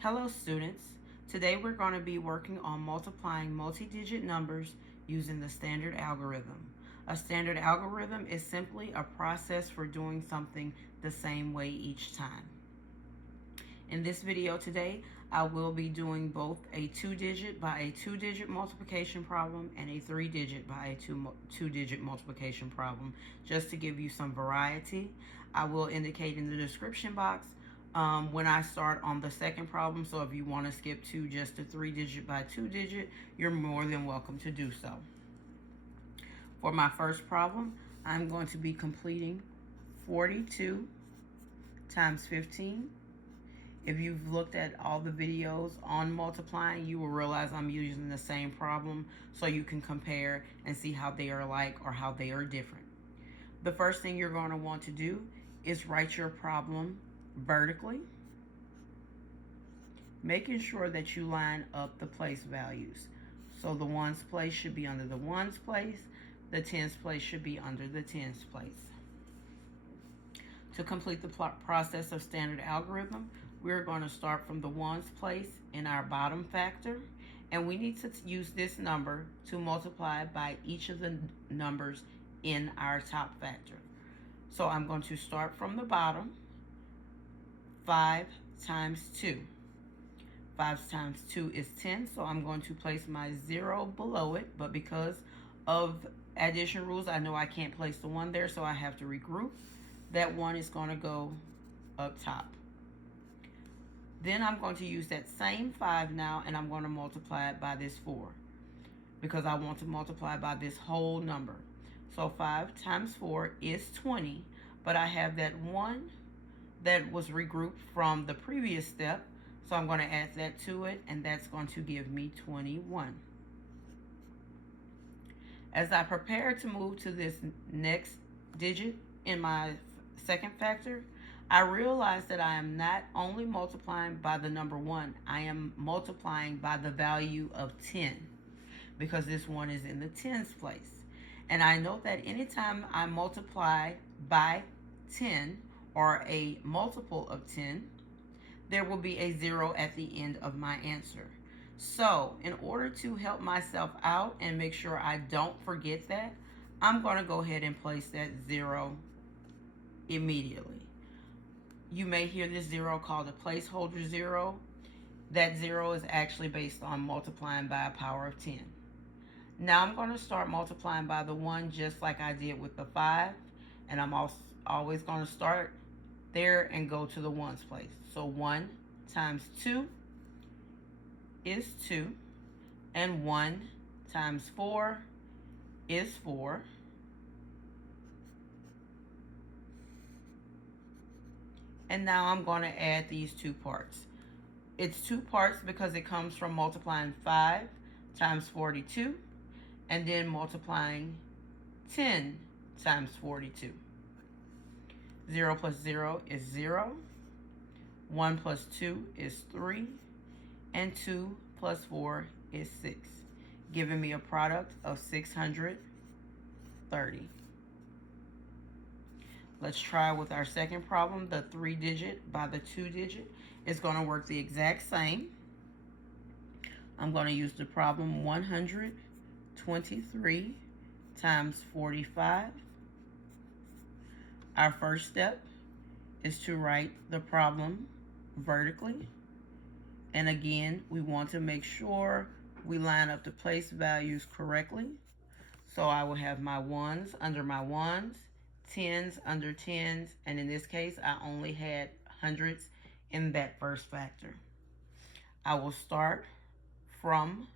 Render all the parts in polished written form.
Hello students, today we're going to be working on multiplying multi-digit numbers using the standard algorithm. A standard algorithm is simply a process for doing something the same way each time. In this video today, I will be doing both a 2-digit by a 2-digit multiplication problem and a 3-digit by a 2-digit multiplication problem, just to give you some variety. I will indicate in the description box when I start on the second problem, so if you want to skip to just a 3-digit by 2-digit, you're more than welcome to do so. For my first problem, I'm going to be completing 42 times 15. If you've looked at all the videos on multiplying, you will realize I'm using the same problem so you can compare and see how they are alike or how they are different. The first thing you're going to want to do is write your problem vertically, making sure that you line up the place values. So the ones place should be under the ones place, the tens place should be under the tens place. To complete the process of standard algorithm, we're going to start from the ones place in our bottom factor, and we need to use this number to multiply by each of the numbers in our top factor. So I'm going to start from the bottom. 5 times 2. 5 times 2 is 10, so I'm going to place my 0 below it, but because of addition rules, I know I can't place the 1 there, so I have to regroup. That 1 is going to go up top. Then I'm going to use that same 5 now, and I'm going to multiply it by this 4, because I want to multiply by this whole number. So 5 times 4 is 20, but I have that 1 that was regrouped from the previous step, so I'm going to add that to it, and that's going to give me 21. As I prepare to move to this next digit in my second factor, I realize that I am not only multiplying by the number 1, I am multiplying by the value of 10, because this 1 is in the tens place. And I know that anytime I multiply by 10, or a multiple of 10, there will be a 0 at the end of my answer. So in order to help myself out and make sure I don't forget that, I'm going to go ahead and place that 0 immediately. You may hear this 0 called a placeholder 0. That 0 is actually based on multiplying by a power of 10. Now I'm going to start multiplying by the 1 just like I did with the 5, and I'm always going to start there and go to the ones place. So 1 times 2 is 2, and 1 times 4 is 4. And now I'm going to add these two parts. It's two parts because it comes from multiplying 5 times 42 and then multiplying 10 times 42. 0 plus 0 is 0. 1 plus 2 is 3. And 2 plus 4 is 6, giving me a product of 630. Let's try with our second problem. The 3-digit by the 2-digit is going to work the exact same. I'm going to use the problem 123 times 45. Our first step is to write the problem vertically. And again, we want to make sure we line up the place values correctly. So I will have my ones under my ones, tens under tens, and in this case, I only had hundreds in that first factor. I will start from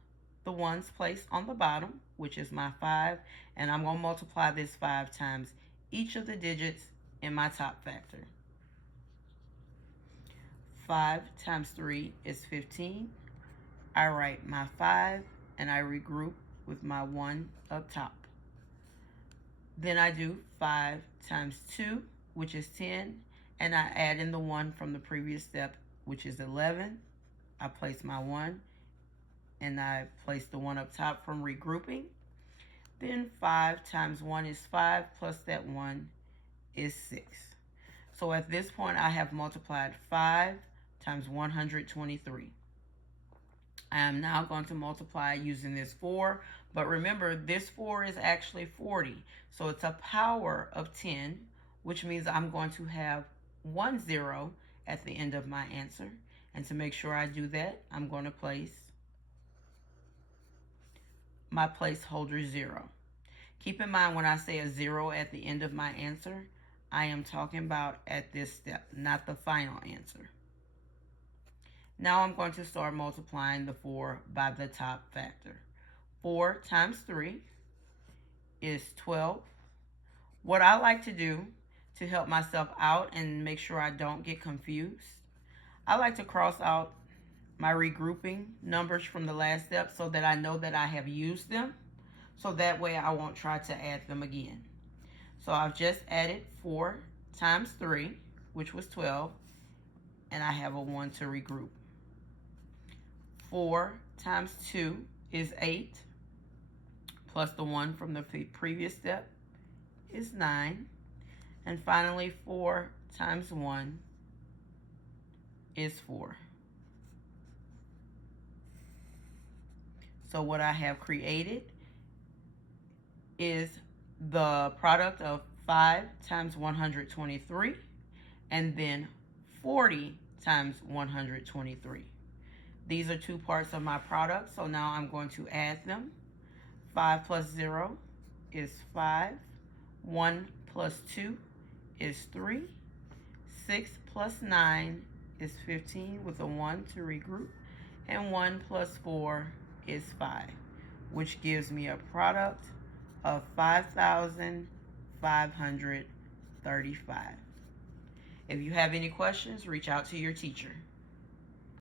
the ones place on the bottom, which is my 5, and I'm going to multiply this 5 times each of the digits in my top factor. 5 times 3 is 15. I write my 5 and I regroup with my 1 up top. Then I do 5 times 2, which is 10, and I add in the 1 from the previous step, which is 11. I place my 1 and I place the 1 up top from regrouping. Then 5 times 1 is 5, plus that 1 is 6. So at this point, I have multiplied 5 times 123. I am now going to multiply using this 4, but remember this 4 is actually 40, so it's a power of 10, which means I'm going to have 1 0 at the end of my answer. And to make sure I do that, I'm going to place my placeholder 0. Keep in mind when I say a 0 at the end of my answer, I am talking about at this step, not the final answer. Now I'm going to start multiplying the 4 by the top factor. 4 times 3 is 12. What I like to do to help myself out and make sure I don't get confused, I like to cross out my regrouping numbers from the last step so that I know that I have used them, so that way I won't try to add them again. So I've just added 4 times 3, which was 12, and I have a 1 to regroup. 4 times 2 is 8, plus the 1 from the previous step is 9. And finally, 4 times 1 is 4. So what I have created is the product of 5 times 123 and then 40 times 123. These are two parts of my product, so now I'm going to add them. 5 plus 0 is 5. 1 plus 2 is 3. 6 plus 9 is 15 with a 1 to regroup. And 1 plus 4 is 5, which gives me a product of 5,535. If you have any questions, reach out to your teacher.